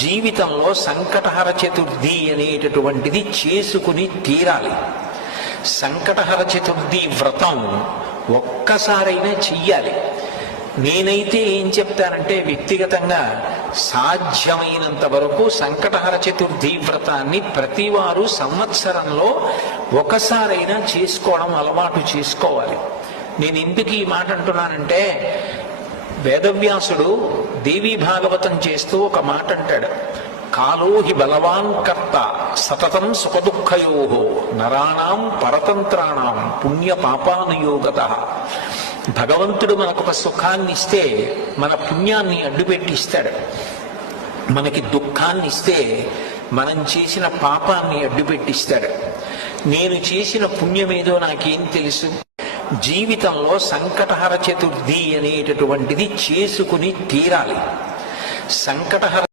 జీవితంలో సంకటహర చతుర్థి అనేటటువంటిది చేసుకుని తీరాలి. సంకటహర చతుర్థి వ్రతం ఒక్కసారైనా చెయ్యాలి. నేనైతే ఏం చెప్తానంటే వ్యక్తిగతంగా సాధ్యమైనంత వరకు సంకటహర చతుర్థి వ్రతాన్ని ప్రతివారు సంవత్సరంలో ఒకసారైనా చేసుకోవడం అలవాటు చేసుకోవాలి. నేను ఎందుకు ఈ మాట అంటున్నానంటే, వేదవ్యాసుడు దేవీ భాగవతం చేస్తూ ఒక మాట అంటాడు, కాలో హి బలవాన్ కర్త సతతం సుఖదుఃఖయో నరాణం పరతంత్రాణం పుణ్య పాపానుయోగత. భగవంతుడు మనకొక సుఖాన్ని ఇస్తే మన పుణ్యాన్ని అడ్డుపెట్టిస్తాడు, మనకి దుఃఖాన్ని ఇస్తే మనం చేసిన పాపాన్ని అడ్డుపెట్టిస్తాడు. నేను చేసిన పుణ్యమేదో నాకేం తెలుసు? జీవితంలో సంకటహర చతుర్థి అనేటటువంటిది చేసుకుని తీరాలి. సంకటహర